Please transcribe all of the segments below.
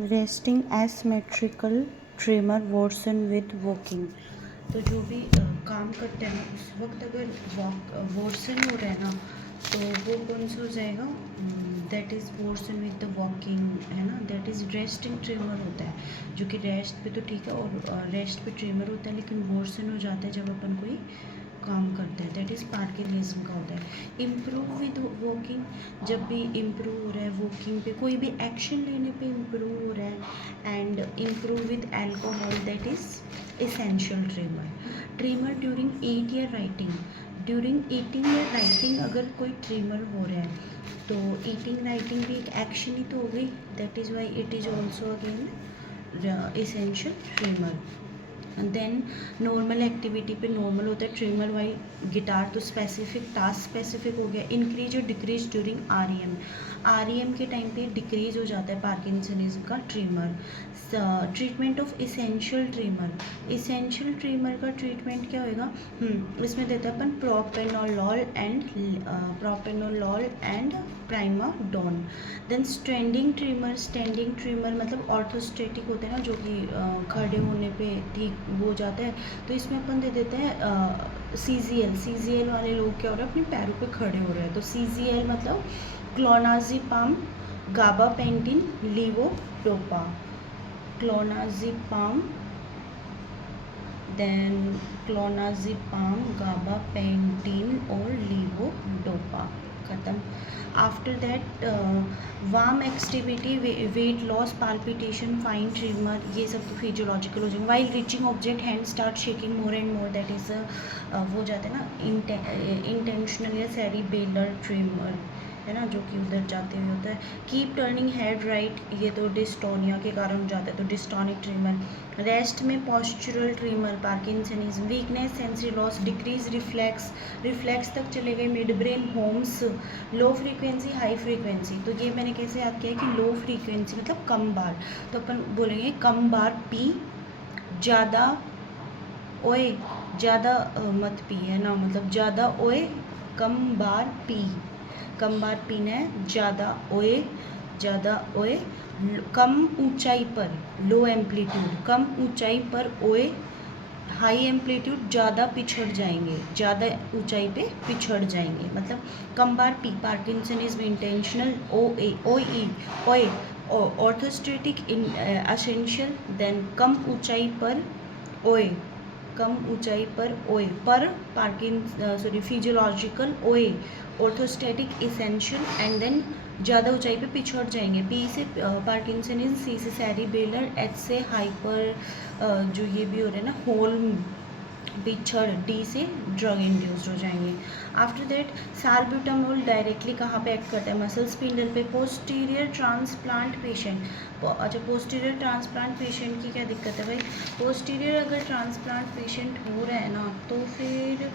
Resting asymmetrical tremor worsen with walking. तो जो भी काम करते हैं ना उस वक्त अगर वर्सन हो रहा है ना तो वो कौन सा हो जाएगा, that is worsen with the walking, है ना। दैट इज़ रेस्टिंग ट्रेमर होता है, जो कि रेस्ट पे तो ठीक है, और रेस्ट पे ट्रेमर होता है, लेकिन वर्सन हो जाता है जब अपन कोई काम करते हैं। दैट इज़ पार्किंसनिज्म का होता है। इम्प्रूव विद वॉकिंग, जब भी इम्प्रूव हो रहा है वॉकिंग पे, कोई भी एक्शन लेने पे इम्प्रूव हो रहा है। And improve with alcohol, that is essential tremor. Tremor during eat या राइटिंग, ड्यूरिंग ईटिंग या राइटिंग अगर कोई ट्रेमर हो रहा है तो ईटिंग राइटिंग भी एक एक्शन ही तो हो गई। That is why it is also again essential tremor. Then normal activity पे नॉर्मल होता है ट्रेमर, वाइल गिटार तो स्पेसिफिक, टास्क स्पेसिफिक हो गया। इंक्रीज और decrease during R E M के टाइम पे डिक्रीज हो जाता है पार्किंसनिज्म का tremor. Treatment of essential tremor का ट्रीटमेंट क्या होएगा, इसमें देता है अपन propranolol and primidone. Then standing tremor मतलब ऑर्थोस्टेटिक होते हैं ना, जो कि खड़े होने पे ठीक हो जाता है। तो इसमें अपन दे देते हैं सीजीएल वाले लोग क्या हो रहा है, अपने पैरों पे खड़े हो रहे हैं। तो सीजीएल मतलब clonazepam, gabapentin, levodopa. Clonazepam, then clonazepam, gabapentin और लीवोडोपा, खत्म। After that warm activity, weight loss, palpitation, fine tremor, ये सब तो फिजियोलॉजिकल हो जाएंगे। While reaching object hand start shaking more and more, that is वो जाते हैं ना इंटेंशनल या सेरिबेलर ट्रिमर, है ना, जो कि उधर जाते हुए होता है। कीप टर्निंग हेड राइट, ये तो डिस्टोनिया के कारण हो जाता है, तो डिस्टोनिक ट्रिमर। रेस्ट में postural tremor, parkinsonism. Weakness, sensory loss, decrease reflex तक चले गए। Mid brain Holmes, low frequency, high frequency. तो ये मैंने कैसे याद किया कि लो फ्रीक्वेंसी मतलब कम बार, तो अपन बोलेंगे कम बार पी, ज़्यादा ओए, ज़्यादा मत पी, है ना, मतलब ज़्यादा ओए, कम बार पी, कम बार पीना है, ज़्यादा ओए, कम ऊंचाई पर, लो एम्पलीट्यूड, कम ऊंचाई पर ओए, हाई एम्पलीट्यूड, ज़्यादा पिछड़ जाएंगे, ज़्यादा ऊंचाई पे पिछड़ जाएंगे, मतलब कम बार पी, पार्किंसनिज्म, इंटेंशनल, ओए, ऑर्थोस्टेटिक, एसेंशियल। देन कम ऊंचाई पर ओए, कम ऊंचाई पर ओए, पर फिजियोलॉजिकल ओए, ऑर्थोस्टेटिक, एसेंशियल। एंड देन ज़्यादा ऊंचाई पे पिछड़ जाएंगे। पी से पार्किंसनिज्म, सी से सेरिबेलर, एच से हाइपर, जो ये भी हो रहे हैं ना होल्म, पिछड़, डी से ड्रग इंड्यूस्ड हो जाएंगे। आफ्टर दैट साल्ब्यूटामोल डायरेक्टली कहाँ पे एक्ट करता है, मसल स्पिंडल पे। पोस्टीरियर ट्रांसप्लांट पेशेंट, अच्छा पोस्टीरियर ट्रांसप्लांट पेशेंट की क्या दिक्कत है भाई, पोस्टीरियर अगर ट्रांसप्लांट पेशेंट हो रहा है ना तो फिर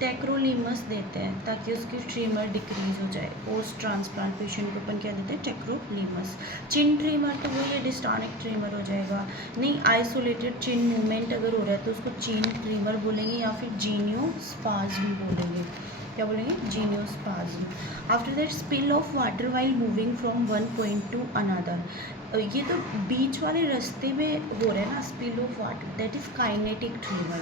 टेक्रोलीमस देते हैं ताकि उसकी ट्रीमर डिक्रीज हो जाए। पोस्ट ट्रांसप्लांट पेशेंट को अपन क्या देते हैं, टेक्रोलीमस। चिन ट्रीमर तो वो ये डिस्टॉनिक ट्रीमर हो जाएगा। नहीं, आइसोलेटेड चिन मूवमेंट अगर हो रहा है तो उसको चिन ट्रीमर बोलेंगे या फिर जीनियोस्पाज्म बोलेंगे। क्या बोलेंगे, geniospasm. After that spill of water while moving from one point to another, ये तो बीच वाले रास्ते में हो रहा है ना, spill of water, that is kinetic tumour.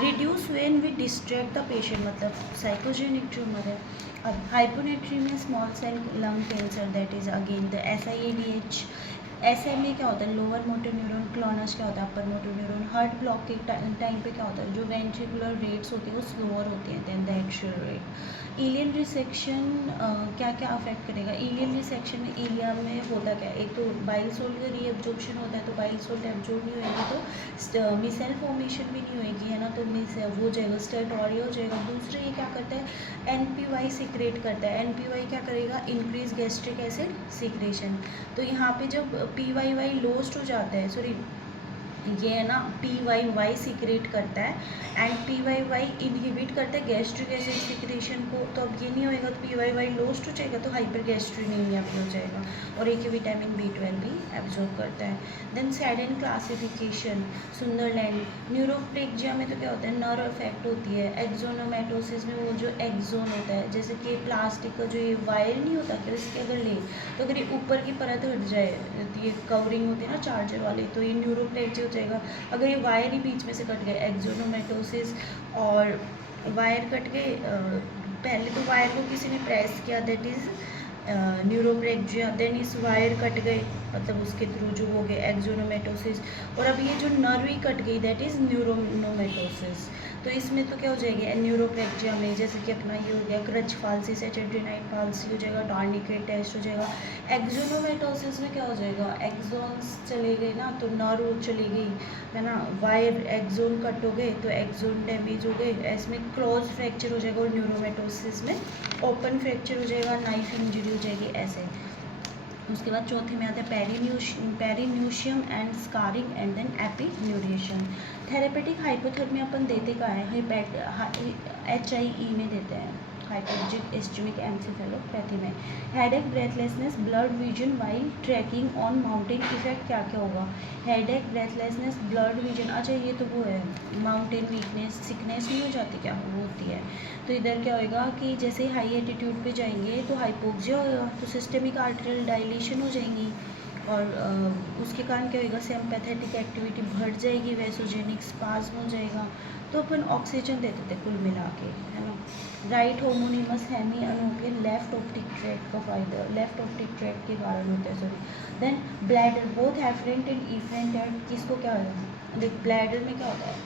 Reduce when we distract the patient, मतलब साइकोजेनिक ट्यूमर है। अब hyponatraemia, small cell lung cancer, that is again the SIADH। SMA क्या होता है, लोअर मोटर न्यूरॉन। क्लोनस क्या होता है, अपर मोटर न्यूरॉन। हार्ट ब्लॉक के टाइम पे क्या होता है, जो वेंट्रिकुलर रेट्स होती है वो स्लोअर होती हैं then the actual rate. Ileal resection क्या क्या अफेक्ट करेगा, इलियन रिसेक्शन में इलिया में होता क्या है, एक तो बाइल सोल्ट का रीअब्जॉर्प्शन होता है, तो बाइल सोल्ट एब्जॉर्ब नहीं होएगी तो मिसेल फॉर्मेशन भी नहीं होएगी, है ना, तो वो हो जाएगा, स्टेटोरिया हो जाएगा। दूसरे ये क्या करता है, NPY सिक्रेट करता है। NPY क्या करेगा, इंक्रीज गैस्ट्रिक एसिड सिक्रेशन। तो यहाँ पे जब PYY लॉस्ट हो जाता है, सॉरी ये है ना PYY सीक्रेट करता है एंड PYY इनहिबिट करता है गैस्ट्रिक एसिड सीक्रेशन को। तो अब ये नहीं होएगा तो PYY लॉस्ट हो जाएगा तो हाइपर गैस्ट्रीनिमिया भी हो जाएगा। और एक विटामिन B12 भी एब्जॉर्ब करता है। देन सैडन क्लासिफिकेशन सुंदरलैंड न्यूरोप्लेक्जिया में तो क्या होता है, नर्व अफेक्ट होती है। एक्सोनोमेटोसिस में वो जो एक्सोन होता है, जैसे कि प्लास्टिक का जो ये वायर नहीं होता कि इसके अगर ले तो अगर ये ऊपर की परत हट जाए, ये कवरिंग होती है ना चार्जर वाली, तो ये न्यूरोप्लेक्जिया हो जाएगा। अगर ये वायर ही बीच में से कट गए, एक्सोनोमेटोसिस और वायर कट गए, पहले तो वायर को किसी ने प्रेस किया, दैट इज़ न्यूरोप्लेक्जिया। देन इस वायर कट गए मतलब उसके थ्रू जो हो गए एक्सोनोमेटोसिस। और अब ये जो नर्व ही कट गई दैट इज़ न्यूरोनोमेटोसिस। तो इसमें तो क्या हो जाएगी न्यूरोप्लेक्जिया में, जैसे कि अपना ये हो गया क्रच फाल्सी, सेचेट्रिनाइट फाल्सी हो जाएगा, टॉर्निकेट टेस्ट हो जाएगा। एक्सोनोमेटोसिस में क्या हो जाएगा, एक्सोन्स चले गए ना तो नर्व चली गई है ना, वायर एक्सोन कट हो गए तो एक्सोन डैमेज हो गए, इसमें क्लोज फ्रैक्चर हो जाएगा। और न्यूरोमेटोसिस में ओपन फ्रैक्चर हो जाएगा, नाइफ इंजरी हो जाएगी ऐसे। उसके बाद चौथे में आता है perineurium and scarring and then एपिन्यूरिएशन। थेरेपेटिक हाइपोथर्मिया अपन देते का है HIE में देते हैं, हाइपोजिक इस्चेमिक एंसेफेलोपैथी में। Headache, breathlessness, blood vision while trekking on mountain effect क्या क्या होगा, हेडेक, ब्रेथलेसनेस, ब्लड विजन, अच्छा ये तो वो है माउंटेन वीकनेस, सिकनेस नहीं हो जाती क्या, वो होती है। तो इधर क्या होएगा कि जैसे हाई एटीट्यूड पे जाएंगे तो हाइपोक्सिया होगा, तो सिस्टेमिक आर्टेरियल डायलेशन हो जाएंगी और उसके कारण क्या होएगा, सिम्पैथेटिक एक्टिविटी बढ़ जाएगी, वैसोजेनिक स्पाज्म हो जाएगा। तो अपन ऑक्सीजन देते थे कुल मिला के, है ना। राइट होमोनिमस हेमी अनोक्लियर लेफ्ट ऑप्टिक ट्रैक्ट का फायदा, लेफ्ट ऑप्टिक ट्रैक्ट के कारण होता है sorry. Then bladder, both afferent and efferent, किसको क्या होगा, देख ब्लैडर में क्या होता है,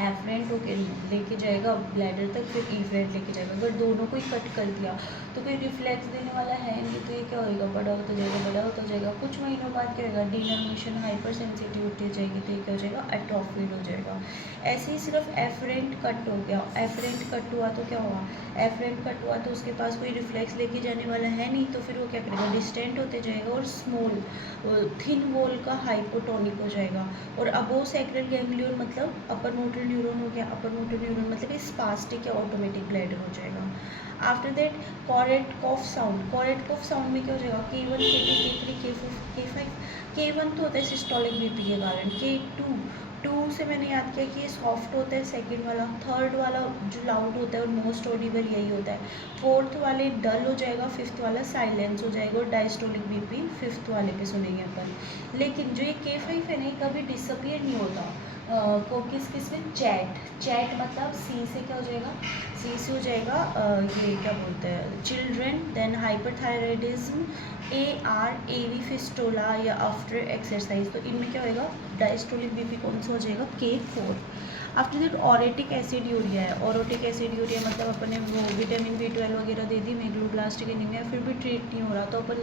एफरेंट होके लेके जाएगा ब्लैडर तक, फिर इफरेंट लेके जाएगा। अगर दोनों को ही कट कर दिया तो कोई रिफ्लेक्स देने वाला है नहीं, तो ये क्या होएगा, बड़ा होता जाएगा, बड़ा होता जाएगा। कुछ महीनों बाद क्या होगा, डीनर्वेशन, हाइपर सेंसिटिविटी हो जाएगी, तो ये क्या हो जाएगा, एट्रोफिड हो जाएगा। ऐसे ही सिर्फ एफरेंट कट हो गया, एफरेंट कट हुआ तो क्या हुआ, एफरेंट कट हुआ तो उसके पास कोई रिफ्लेक्स लेके जाने वाला है नहीं, तो फिर वो क्या करेगा, डिस्टेंट होते जाएगा और स्मॉल थिन वॉल का हाइपोटोनिक हो जाएगा। और अबो सैक्रल गैंग्लियन मतलब अपर मोटर न्यूरॉन हो गया, अपर मोटर न्यूरॉन मतलब स्पास्टिक या ऑटोमेटिक ब्लैडर हो जाएगा। आफ्टर दैट कॉरेट कॉफ साउंड, कॉरेट कॉफ साउंड में क्या हो जाएगा, K1, K2, K3, K4, K5। K1 तो होता है सिस्टोलिक बीपी के कारण, K2 से मैंने याद किया कि ये सॉफ्ट होता है सेकंड वाला, थर्ड वाला जो लाउड होता है और मोस्ट ऑडिबल यही होता है, फोर्थ वाले डल हो जाएगा, फिफ्थ वाला साइलेंस हो जाएगा और डायस्टोलिक बीपी फिफ्थ वाले पे सुनेंगे अपन। लेकिन जो ये K5 है ना कभी डिसअपियर नहीं होता, को किस में चैट मतलब सी से क्या हो जाएगा, सी से हो जाएगा ये क्या बोलते हैं चिल्ड्रन। देन हाइपरथायराइडिज्म, AV फिस्टोला या आफ्टर एक्सरसाइज, तो इनमें क्या होएगा, डायस्टोलिक बीपी कौन सा हो जाएगा, K4। After that orotic aciduria है, ऑरोटिक एसिड यूरिया मतलब अपने वो विटामिन B12 वगैरह दे दी, मेगलोब्लास्टिक एनीमिया फिर भी ट्रीट नहीं हो रहा, तो अपन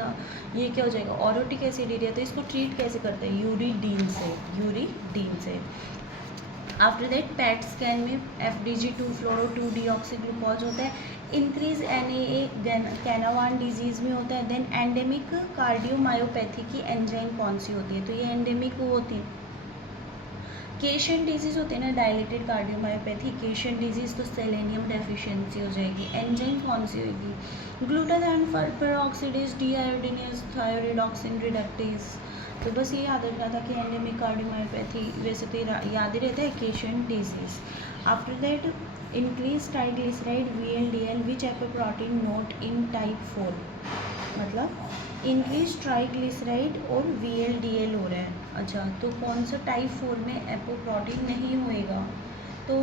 ये क्या हो जाएगा, ऑरोटिक एसिड यूरिया। तो इसको ट्रीट कैसे करते हैं, यूरिडीन से। आफ्टर दैट पैट स्कैन में FDG2 फ्लोरो 2 डीऑक्सीग्लूकोज होता है। इंक्रीज NAA कैनावान डिजीज़ में होता है। देन एंडेमिक कार्डियोमायोपैथी की एंजाइम कौन सी होती है, तो ये एंडेमिक होती है, केशन डिजीज़ होती है ना, डायलेटेड कार्डियोमायोपैथी, केशन डिजीज़ तो सेलेनियम डेफिशिएंसी हो जाएगी। एंजाइम कौन सी होगी, ग्लूटाथायोन पेरोक्सिडेज डीआयोडीनेज थायोरिडॉक्सिन रिडक्टेज। तो बस ये याद रखना था कि एंडेमिक कार्डियोमायोपैथी, वैसे तो याद ही रहता है, Keshan disease. After that increase triglyceride VLDL which apoprotein note in type 4, मतलब इंक्रीज ट्राइग्लिसराइड और VLDL हो रहा है। अच्छा तो कौन सा टाइप 4 में एपोप्रोटीन नहीं होएगा, तो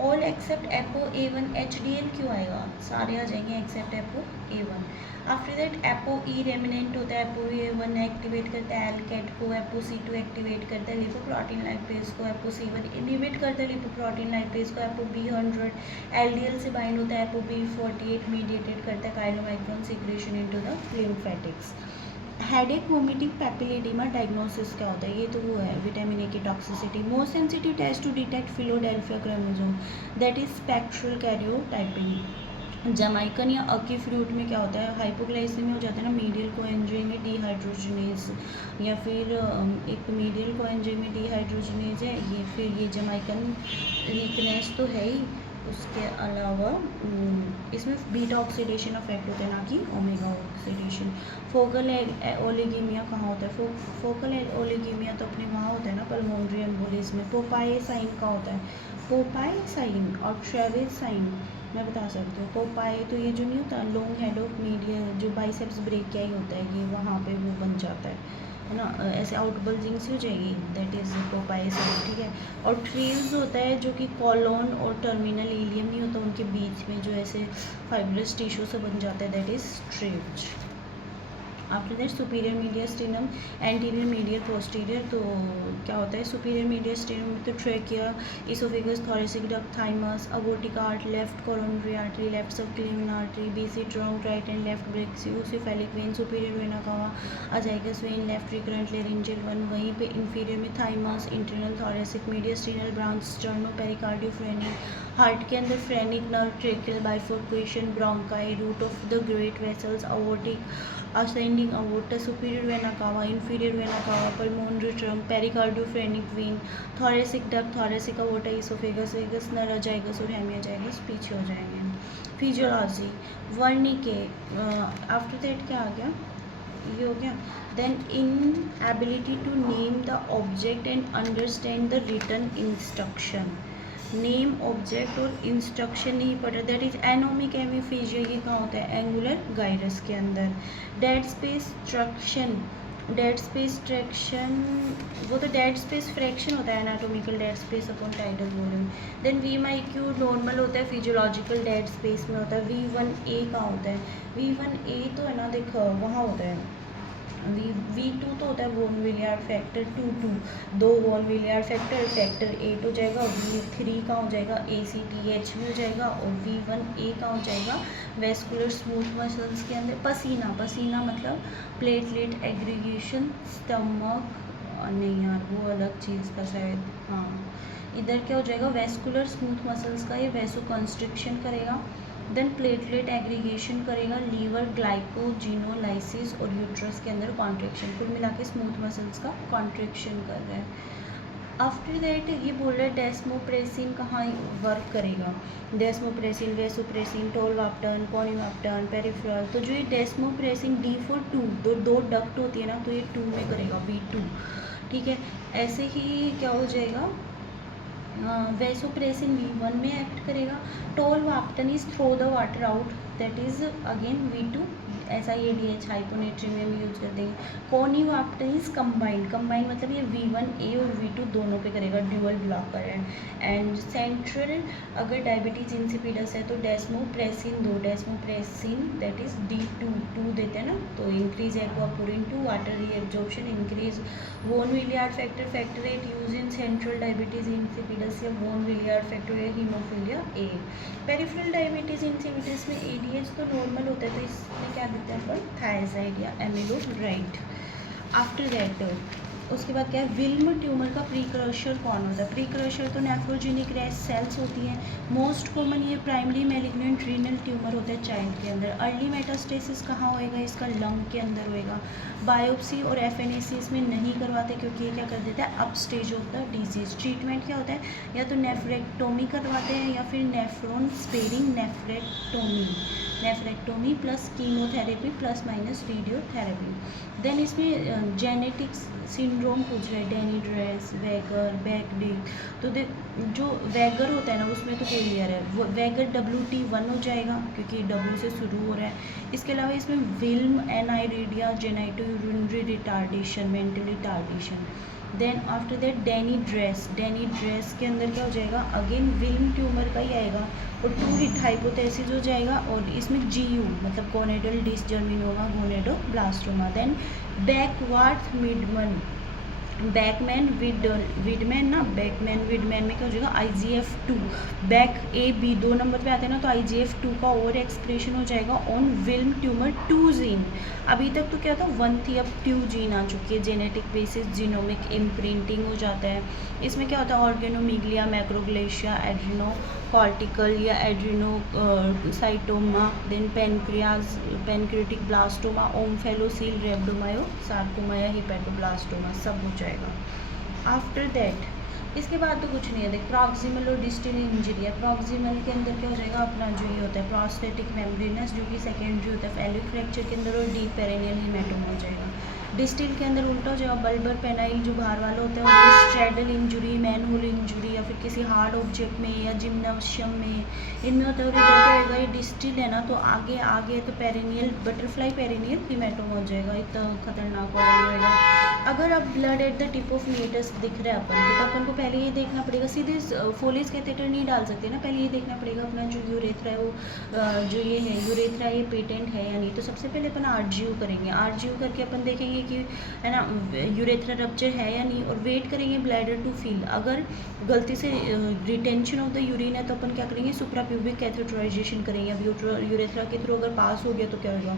all except apo A1 HDL क्यों आएगा, सारे आ जाएंगे except apo A1। After that apo E remnant होता है, एपो A1 एक्टिवेट करता है एलकेट को, एपो C2 एक्टिवेट करता है लिपोप्रोटीन लाइपेज को, एपो C1 इनहिबिट करता है लिपोप्रोटीन लाइपेज को, एपो B100 LDL से बाइंड होता है, एपो B48 मीडिएटेड करता है chylomicron secretion into the lymphatics. Headache, vomiting, papilloedema diagnosis क्या होता है, ये तो वो है विटामिन A की toxicity. Most sensitive test to detect Philadelphia chromosome that is spectral karyotyping. Jamaican या अकी फ्रूट में क्या होता है, हाइपोग्लाइसेमिया हो जाता है ना, मीडियल कोएंजाइम में डिहाइड्रोजनेज, या फिर एक मीडियल कोएंजाइम में डिहाइड्रोजनेज है ये, फिर ये जमाइकन वीकनेस तो है ही, उसके अलावा इसमें बीटा ऑक्सीडेशन इफेक्ट होता है ना कि ओमेगा ऑक्सीडेशन। फोकल ओलिगीमिया कहाँ होता है, फोकल ओलिगीमिया तो अपने वहाँ होता है ना पल्मोनरी एम्बोलिज्म में। पोपाई साइन कहाँ होता है, पोपाई साइन और ट्रेविस साइन मैं बता सकती हूँ। पोपाई तो ये जो नहीं होता लॉन्ग हेड ऑफ मीडिया जो बाइसेप्स ब्रेक क्या ही होता है, ये वहाँ पे वो बन जाता है ना, ऐसे आउटबल्जिंग सी हो जाएगी, दैट इज़ पोपाई साइन, ठीक है। और ट्रीव्स होता है जो कि कॉलोन और टर्मिनल इलियम नहीं होता उनके बीच में जो ऐसे फाइब्रस टिश्यू से बन जाता है, दैट इज़ ट्रीव्स। After that superior mediastinum, anterior medial posterior, तो क्या होता है सुपीरियर मीडिया स्टेनम में तो trachea, oesophagus, thoracic duct, thymus, aortic arch, left coronary artery, left subclavian artery, BC trunk, right and left brachiocephalic vein, superior vena cava, azygos vein, left recurrent laryngeal one, वहीं पे inferior में thymus, internal thoracic, mediastinal branch, sterno pericardiophrenic, heart के अंदर phrenic nerve, tracheal bifurcation, bronchi, root of the great vessels, aortic, ascending aorta, superior vena cava, inferior vena cava, pulmonary trunk, pericardiophrenic vein, thoracic duct, thoracic aorta, esophagus, vagus nerve, azygous और hemiazygous पीछे हो जाएंगे। Physiology Wernicke, after that क्या आ गया, ये हो गया। Then inability to name the object and understand the written instruction, name object और इंस्ट्रक्शन नहीं पढ़ा, दैट इज एनोमिक हेमीफेजिया, ये कहाँ होता है एंगुलर गाइरस के अंदर। Dead space traction, dead space traction वो तो डेड स्पेस फ्रैक्शन होता है anatomical dead space upon tidal volume. Then V my Q normal होता है, फिजियोलॉजिकल डेड स्पेस में होता है। V1A कहाँ होता है, V1A तो है ना देखो वहाँ होता है, V2 तो होता है वॉन विलियर्ड फैक्टर 2 दो वॉन विलियर्ड फैक्टर 8 हो जाएगा, V3 का हो जाएगा ACTH में हो जाएगा, और V1A का हो जाएगा वेस्कुलर स्मूथ मसल्स के अंदर। पसीना, पसीना मतलब प्लेटलेट एग्रीगेशन, स्टमक नहीं यार वो अलग चीज़ का शायद, हाँ इधर क्या हो जाएगा वेस्कुलर स्मूथ मसल्स का ये वैसो कंस्ट्रिक्शन करेगा, देन प्लेटलेट एग्रीगेशन करेगा, लीवर ग्लाइकोजिनोलाइसिस और यूट्रस के अंदर कॉन्ट्रैक्शन, कुल मिला के स्मूथ मसल्स का कॉन्ट्रैक्शन कर रहा है। आफ्टर दैट ये बोल रहा है डेस्मोप्रेसिन कहाँ वर्क करेगा, डेस्मोप्रेसिन, वेसोप्रेसिन, टोलवाप्टन, कॉनिवाप्टन, पेरिफेरल, तो जो ये डेस्मोप्रेसिन D4 2 दो डक्ट होती है ना तो ये 2 में करेगा V2, ठीक है। ऐसे ही क्या हो जाएगा वेसोप्रेसिन V1 में एक्ट करेगा, tolvaptan is throw the water out, that is again V2, ऐसा ये DH हाइपोनेट्री में हम यूज करते हैं। कोनिवाप्टन इज कंबाइंड, कंबाइंड मतलब ये V1A और V2 दोनों पे करेगा, ड्यूअल ब्लॉकर है। एंड सेंट्रल अगर डायबिटीज इंसिपिडस है तो डेस्मोप्रेसिन दो, डेस्मोप्रेसिन दैट इज D2 देते हैं ना, तो increase aquaporin 2 water reabsorption, increase von विलियर्ड factor 8 use in central diabetes insipidus या वोन विलियर्ड फैक्टर या haemophilia A। Peripheral diabetes insipidus में ADH तो नॉर्मल होता है, तो इसमें क्या देते हैं अपन थायराइड या एमिलोराइड। आफ्टर दैट उसके बाद क्या है विल्म ट्यूमर का प्रीकर्सर कौन होता है, प्रीकर्सर तो नेफ्रोजेनिक रेड सेल्स होती हैं, मोस्ट कॉमन ये प्राइमरी मैलिग्नेंट रीनल ट्यूमर होता है चाइल्ड के अंदर। अर्ली मेटास्टेसिस कहाँ होएगा, इसका लंग के अंदर होएगा। बायोप्सी और FNAC इसमें नहीं करवाते क्योंकि ये क्या कर देता है up stage of the disease. Treatment क्या होता है, या तो नेफ्रेक्टोमी करवाते हैं या फिर nephron sparing nephrectomy plus chemotherapy plus minus radiotherapy. Then इसमें जेनेटिक्स सिंड्रोम पूछ रहे हैं, डेनी ड्रेस, वैगर, बैकडे, तो जो वैगर होता है ना उसमें तो क्लियर है, वो वैगर WT1 हो जाएगा क्योंकि W से शुरू हो रहा है। इसके अलावा इसमें Wilms, aniridia, genito urinary retardation, mental retardation. Then after that Denys Drash के अंदर क्या हो जाएगा अगेन विल्म ट्यूमर का ही आएगा और 2 हिट हाइपोथेसिस हो जाएगा, और इसमें GU मतलब gonadal dysgerminoma, gonadoblastoma. Then backward Beckwith Wiedemann ना, बैकमैन विडमैन में क्या हो जाएगा IGF2, बैक AB 2 नंबर पे आते हैं ना, तो IGF2 का ओवर एक्सप्रेशन हो जाएगा ऑन विल्म ट्यूमर 2 जीन। अभी तक तो क्या था 1 थी, अब 2 जीन आ चुकी है, जेनेटिक बेसिस जीनोमिक इम्प्रिंटिंग हो जाता है। इसमें क्या होता है ऑर्गेनोमीगलिया, मैक्रोग्लेशिया, एड्रिनो कॉर्टिकल या एड्रीनोसाइटोमा, देन पैनक्रियाटिक ब्लास्टोमा, ओम्फेलोसील रेब्डोमायो सार्कोमा या हिपेटोब्लास्टोमा सब हो जाएगा। आफ्टर दैट इसके बाद तो कुछ नहीं है। देख प्रॉक्सिमल और डिस्टल इंजरी है। प्रॉक्सिमल के अंदर क्या हो जाएगा अपना जो ये होता है प्रोस्थेटिक मेम्ब्रेनस, जो कि सेकेंडरी होता है फेलिक फ्रैक्चर के अंदर, और डीप पेरिनियल हेमाटोमा हो जाएगा। डिस्टल के अंदर उल्टा हो जाएगा बल्बर पेनाइल जो बाहर वाला होता है, और स्ट्रेडल इंजुरी, मैनहोल इंजुरी, या फिर किसी हार्ड ऑब्जेक्ट में या जिम्नाशियम में इनमें होता है। और इधर क्या होगा, ये डिस्टल है ना, तो आगे आगे तो पेरिनियल बटरफ्लाई पेरिनियल हेमाटोमा हो जाएगा। इतना खतरनाक वाला नहीं होगा। अगर अब blood at the tip of meatus दिख रहा है अपन को, तो अपन को पहले ये देखना पड़ेगा, सीधे फोलिस कैथेटर नहीं डाल सकते ना, पहले ये देखना पड़ेगा अपना जो यूरेथ्रा है वो जो ये है यूरेथ्रा ये पेटेंट है या नहीं। तो सबसे पहले अपन आरजीयू करेंगे। आरजीयू करके अपन देखेंगे कि है ना यूरेथ्रा रप्चर है या नहीं, और वेट करेंगे ब्लैडर टू फील। अगर गलती से रिटेंशन ऑफ द यूरिन है तो अपन क्या करेंगे, सुप्राप्यूबिक कैथेटराइजेशन करेंगे। अब यूरेथ्रा के थ्रू अगर पास हो गया तो क्या होगा,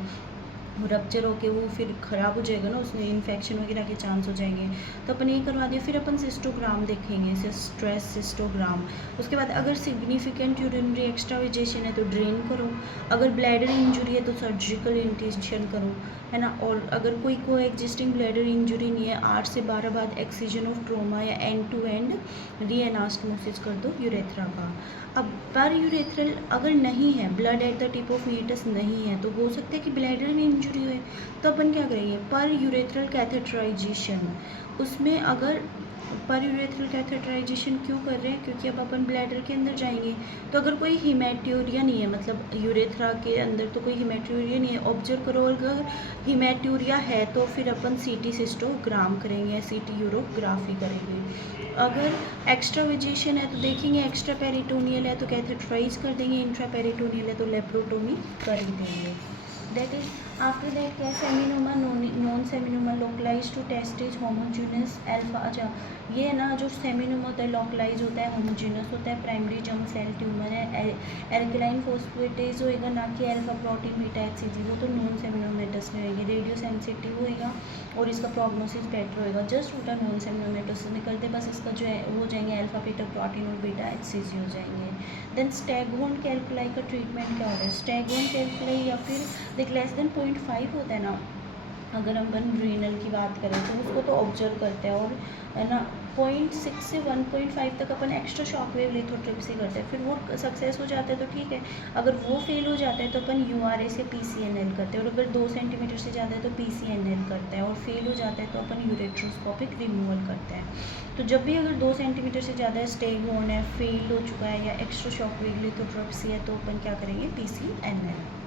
रप्चर होके वो फिर ख़राब हो जाएगा ना, उसमें इन्फेक्शन वगैरह के चांस हो जाएंगे। तो अपन ये करवा दिया। फिर अपन सिस्टोग्राम देखेंगे, स्ट्रेस सिस्टोग्राम। उसके बाद अगर सिग्निफिकेंट यूरिनरी एक्स्ट्रावेजेशन है तो ड्रेन करो, अगर ब्लैडर इंजुरी है तो सर्जिकल इंटेंशन करो, है ना। और अगर कोई एग्जिस्टिंग ब्लैडर इंजुरी नहीं है, 8 से 12 बाद एक्सीजन ऑफ ट्रोमा या एंड टू एंड रीएनास्टमोसिस कर दो यूरेथ्रा का। अब पर यूरेथ्रल अगर नहीं है, blood at the tip of meatus नहीं है, तो हो सकता है कि ब्लैडर में इंजुरी हुई, तो अपन क्या करेंगे, पर यूरेथ्रल कैथेटराइजेशन। उसमें अगर पर यूरेथ्रल कैथेटराइजेशन क्यों कर रहे हैं, क्योंकि अब अपन ब्लैडर के अंदर जाएंगे, तो अगर कोई हिमेट्यूरिया नहीं है, मतलब यूरेथ्रा के अंदर तो कोई हिमेट्यूरिया नहीं है, ऑब्जर्व करो। अगर हिमेट्यूरिया है तो फिर अपन सीटी सिस्टोग्राम करेंगे या सीटी यूरोग्राफी करेंगे। अगर एक्स्ट्रावेजेशन है तो देखेंगे, एक्स्ट्रा पेरिटोनियल है तो कैथेटराइज कर देंगे, इंट्रा पेरिटोनियल है तो लेप्रोटोमी कर ही देंगे। दैट इज आफ्टर दैट क्या, seminoma, non seminoma, localise to testes, homogeneous alpha. अच्छा ये है ना, जो सेमिनोमा होता है लोकलाइज होता है, होमोजीनस होता है, प्राइमरी जर्म सेल ट्यूमर है, एल्कलाइन फोस्फेटेज होएगा ना कि अल्फा प्रोटीन बीटा एचसीजी, वो तो नॉन सेमिनोमेटस में होएगी। रेडियो सेंसिटिव होएगा और इसका प्रोग्नोसिस बेटर होएगा। जस्ट उल्टा नॉन सेमिनोमेटस निकलते, बस इसका जो है वो हो जाएंगे अल्फा बीटा प्रोटीन और बीटा एचसीजी हो जाएंगे। देन स्टैगहोर्न कैल्कुलाई का ट्रीटमेंट क्या होता है, स्टैगहोर्न कैल्कुलाई या फिर देख लेस देन 0.5 होता है ना, अगर हम रीनल की बात करें तो उसको तो ऑब्जर्व करते हैं, और है ना 0.6 से 1.5 तक अपन एक्स्ट्रा शॉक वेव लिथोट्रिप्सी करते हैं। फिर वो सक्सेस हो जाता है तो ठीक है, अगर वो फेल हो जाता है तो अपन URA से PCNL करते हैं, और अगर 2 सेंटीमीटर से ज़्यादा है तो PCNL करते हैं, और फेल हो जाता है तो अपन यूरेट्रोस्कोपिक रिमूवल करते हैं। तो जब भी अगर 2 सेंटीमीटर से ज़्यादा है, स्टेगहोर्न है, फेल हो चुका है या एक्स्ट्रा शॉक वेव लिथोट्रिप्सी है, तो अपन क्या करेंगे, PCNL।